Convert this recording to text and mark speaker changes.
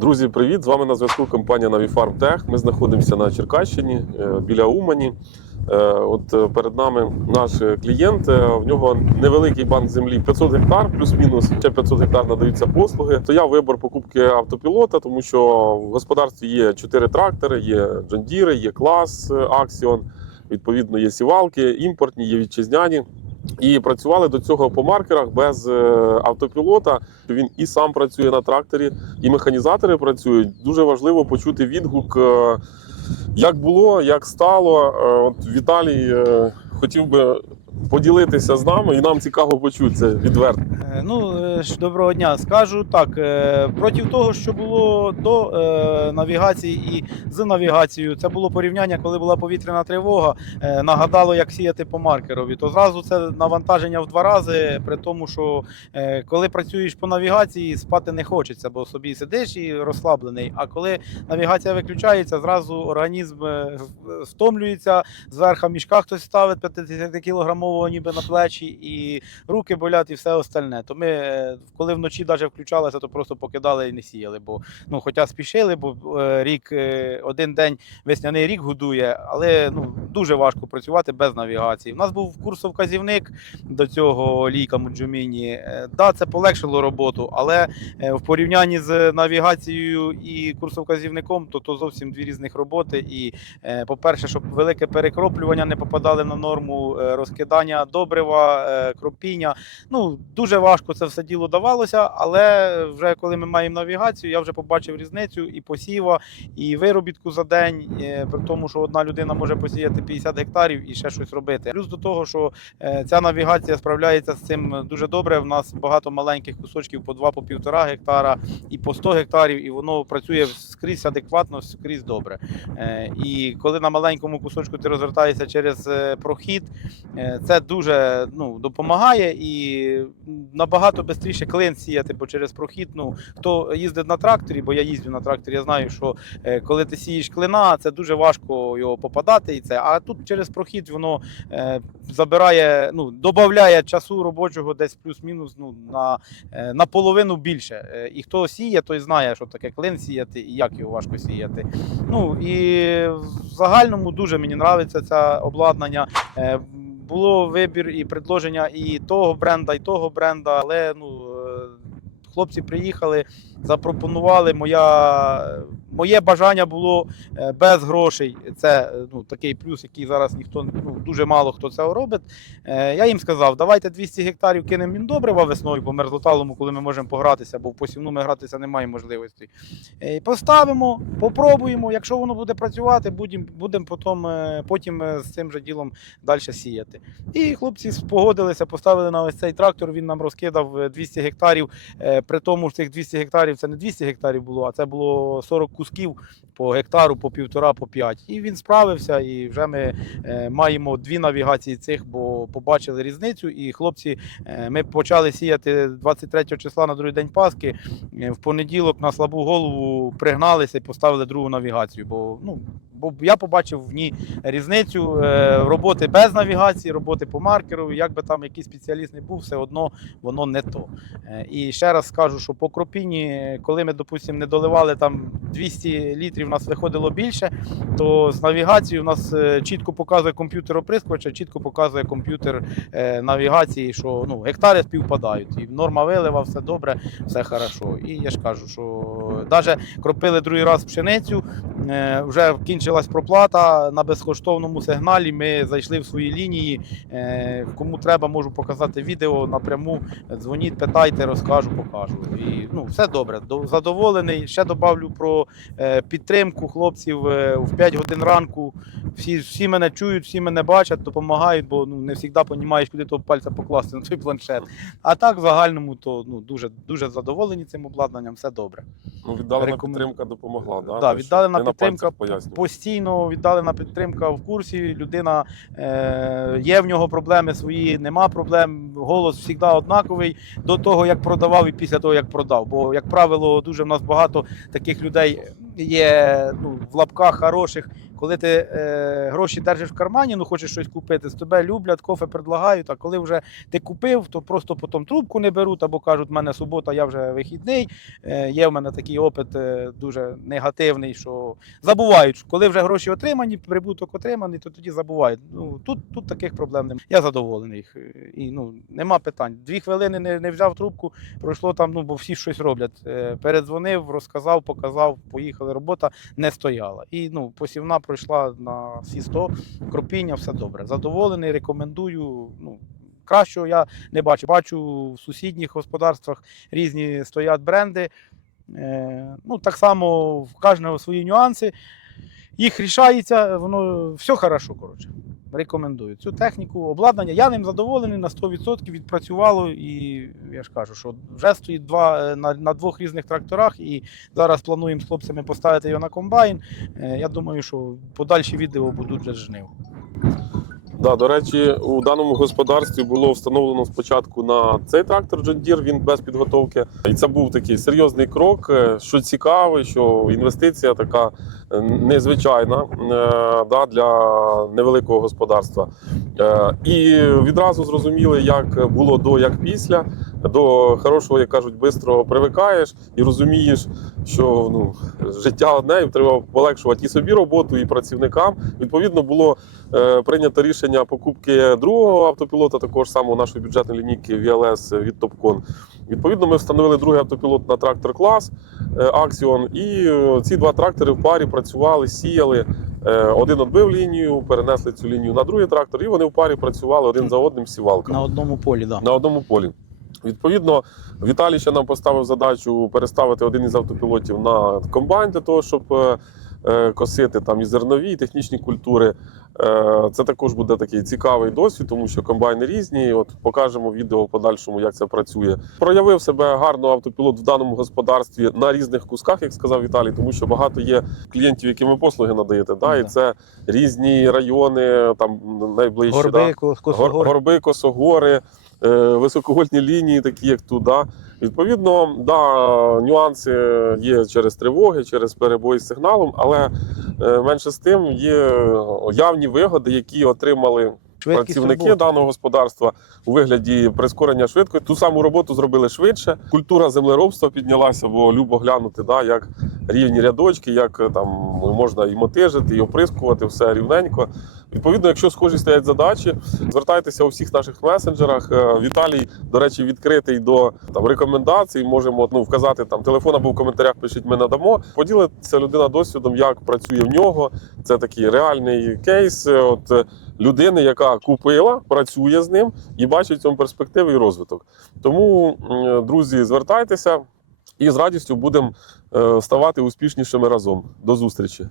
Speaker 1: Друзі, привіт! З вами на зв'язку компанія Navifarm Tech. Ми знаходимося на Черкащині е, біля Умані. Е, От е, перед нами наш клієнт. В нього невеликий банк землі 500 гектар, плюс-мінус ще 500 гектар надаються послуги. То я вибор покупки автопілота, тому що в господарстві є 4 трактори, є Джондіри, є клас Axion, відповідно, є сівалки, імпортні, є вітчизняні. І працювали до цього по маркерах без е, автопілота. Він і сам працює на тракторі, і механізатори працюють. Дуже важливо почути відгук, е, як було, як стало. Е, От Віталій хотів би поділитися з нами, і нам цікаво почути відверто.
Speaker 2: Е, Ну, е, доброго дня. Скажу так, е, проти того, що було до навігації і з навігацією, це було порівняння, коли була повітряна тривога. Нагадало, як сіяти по маркерові. То зразу це навантаження в два рази, при тому, що коли працюєш по навігації, спати не хочеться, бо собі сидиш і розслаблений. А коли навігація виключається, зразу організм втомлюється, зверху мішка хтось ставить 50-кілограмового ніби на плечі, і руки болять і все остальне. То ми, е, коли вночі навіть включалися, то просто покидали і не сіяли. Бо ну, хоча спішили, бо е, рік, е, один день весняний рік годує, але ну, дуже важко працювати без навігації. У нас був курсовказівник до цього лійка Муджуміні. Да, це полегшило роботу, але в порівнянні з навігацією і курсовказівником, то, то зовсім дві різних роботи. І, по-перше, щоб велике перекроплювання не попадали на норму, е, розкидання добрива, е, кропіння. Ну, дуже важко це все діло давалося, але вже коли ми маємо навігацію, я вже побачив різницю і посіва, і виробітку за день, при тому, що одна людина може посіяти 50 гектарів і ще щось робити. Плюс до того, що е, ця навігація справляється з цим дуже добре. В нас багато маленьких кусочків по 2 по півтора гектара і по 100 гектарів, і воно працює скрізь адекватно, скрізь добре. Е, І коли на маленькому кусочку ти розвертаєшся через прохід, це дуже ну, допомагає і набагато швидше клин сіяти, бо через прохід, ну хто їздить на тракторі, бо я їздю на тракторі, я знаю, що е, коли ти сієш клина, це дуже важко його попадати. І це. А тут через прохід воно е, забирає, ну, додає часу робочого десь плюс-мінус ну, на, е, на половину більше. Е, І хто сіє, той знає, що таке клин сіяти і як його важко сіяти. Ну і в загальному дуже мені подобається це обладнання. Е, Було вибір і предложення і того бренда, і того бренда, але ну. е, Хлопці приїхали, запропонували. Моя, моє бажання було е, без грошей. Це е, ну, такий плюс, який зараз ніхто ну, дуже мало хто це робить. Е, Я їм сказав, давайте 200 гектарів кинемо міндобрива весною по мерзлоталому, коли ми можемо погратися, бо в посівну ми гратися немає можливості. Поставимо, попробуємо. Якщо воно буде працювати, будемо будем потім, потім з цим же ділом далі сіяти. І хлопці погодилися, поставили на ось цей трактор. Він нам розкидав е, 200 гектарів. При тому що цих 200 гектарів це не 200 гектарів було, а це було 40 кусків по гектару, по півтора, по п'ять. І він справився, і вже ми е, маємо дві навігації цих, бо побачили різницю. І хлопці, е, ми почали сіяти 23 числа на другий день Пасхи. Е, В понеділок на слабу голову пригналися і поставили другу навігацію. Бо ну. Бо я побачив в ній різницю е, роботи без навігації, роботи по маркеру. Як би там який спеціаліст не був, все одно воно не то. Е, І ще раз скажу, що по кропіні, коли ми, допустимо, не доливали там 200 літрів, у нас виходило більше, то з навігацією у нас е, чітко показує комп'ютер оприскувача, чітко показує комп'ютер навігації, що ну, гектари співпадають. І норма вилива, все добре, все хорошо. І я ж кажу, що навіть кропили другий раз пшеницю, вже кінчилась проплата на безкоштовному сигналі. Ми зайшли в свої лінії. Е, Кому треба, можу показати відео напряму. Дзвоніть, питайте, розкажу, покажу. І ну, все добре. Задоволений. Ще добавлю про е, підтримку хлопців е, в 5 годин ранку. Всі, всі мене чують, всі мене бачать, допомагають, бо ну, не завжди розумієш, куди того пальця покласти на той планшет. А так, в загальному, то ну, дуже, дуже задоволені цим обладнанням, все добре.
Speaker 1: Ну, віддалена
Speaker 2: Рекомен-
Speaker 1: підтримка допомогла. Да?
Speaker 2: Да, віддалена підтримка постійно віддалена підтримка в курсі. Людина е, є в нього проблеми свої, нема проблем. Голос завжди однаковий до того, як продавав, і після того, як продав. Бо, як правило, дуже в нас багато таких людей. є ну, в лапках хороших, коли ти е, гроші держиш в кармані, ну хочеш щось купити, з тебе люблять, кофе предлагають. А коли вже ти купив, то просто потім трубку не беруть або кажуть, в мене субота, я вже вихідний. Е, є в мене такий опит е, дуже негативний, що забувають, коли вже гроші отримані, прибуток отриманий, то тоді забувають. Ну тут, тут таких проблем немає. Я задоволений. І ну нема питань. Дві хвилини не, не взяв трубку, пройшло там, ну бо всі щось роблять. Е, передзвонив, розказав, показав, поїхали. Робота не стояла. І ну посівна пройшла на всі 100, кропіння, все добре. Задоволений, рекомендую. Ну кращого я не бачу. Бачу в сусідніх господарствах різні стоять бренди. Е, ну, так само в кожного свої нюанси. Їх рішається, воно все хорошо, коротше. Рекомендую. Цю техніку, обладнання. Я ним задоволений на 100% відпрацювало, і я ж кажу, що вже стоїть два, е, на, на двох різних тракторах, і зараз плануємо з хлопцями поставити його на комбайн. Е, Я думаю, що подальші відео будуть вже жнив.
Speaker 1: Да, до речі, у даному господарстві було встановлено спочатку на цей трактор John Deere, він без підготовки. І це був такий серйозний крок, е, що цікавий, що інвестиція така е, незвичайна е, да, для невеликого господарства. І відразу зрозуміли, як було до, як після. До хорошого, як кажуть, швидко привикаєш і розумієш, що ну, життя одне, і треба полегшувати і собі роботу, і працівникам. Відповідно, було е, прийнято рішення покупки другого автопілота, також самого нашої бюджетної лінійки VLS від Topcon. Відповідно, ми встановили другий автопілот на трактор клас е, Axion, і е, ці два трактори в парі працювали, сіяли. Е, Один відбив лінію, перенесли цю лінію на другий трактор, і вони в парі працювали один за одним сівалками
Speaker 2: На одному полі, так.
Speaker 1: на одному полі. Відповідно, Віталій ще нам поставив задачу переставити один із автопілотів на комбайн для того, щоб е, е, косити там і зернові, і технічні культури. Е, Це також буде такий цікавий досвід, тому що комбайни різні. От покажемо відео в подальшому, як це працює. Проявив себе гарно автопілот в даному господарстві на різних кусках, як сказав Віталій, тому що багато є клієнтів, яким ви послуги надаєте. Да? І це різні райони, там найближчі. да?
Speaker 2: Горби,
Speaker 1: Гор,
Speaker 2: косогори.
Speaker 1: горби, косогори, е, лінії, такі як тут. Да. Відповідно, да, нюанси є через тривоги, через перебої з сигналом, але е, менше з тим є явні вигоди, які отримали
Speaker 2: Швидкість
Speaker 1: працівники
Speaker 2: роботи.
Speaker 1: даного господарства у вигляді прискорення швидкості. Ту саму роботу зробили швидше. Культура землеробства піднялася, бо любо глянути, да, як рівні рядочки, як е, там можна і мотижити, і оприскувати, все рівненько. Відповідно, якщо схожі стоять задачі, звертайтеся у всіх наших месенджерах. Е, Віталій, до речі, відкритий до там рекомендацій. Можемо ну, вказати там телефон або в коментарях пишіть, ми надамо. Поділиться людина досвідом, як працює в нього. Це такий реальний кейс. е, От е, людини, яка купила, працює з ним і бачить цьому перспективи і розвиток. Тому, друзі, звертайтеся і з радістю будемо е, ставати успішнішими разом. До зустрічі!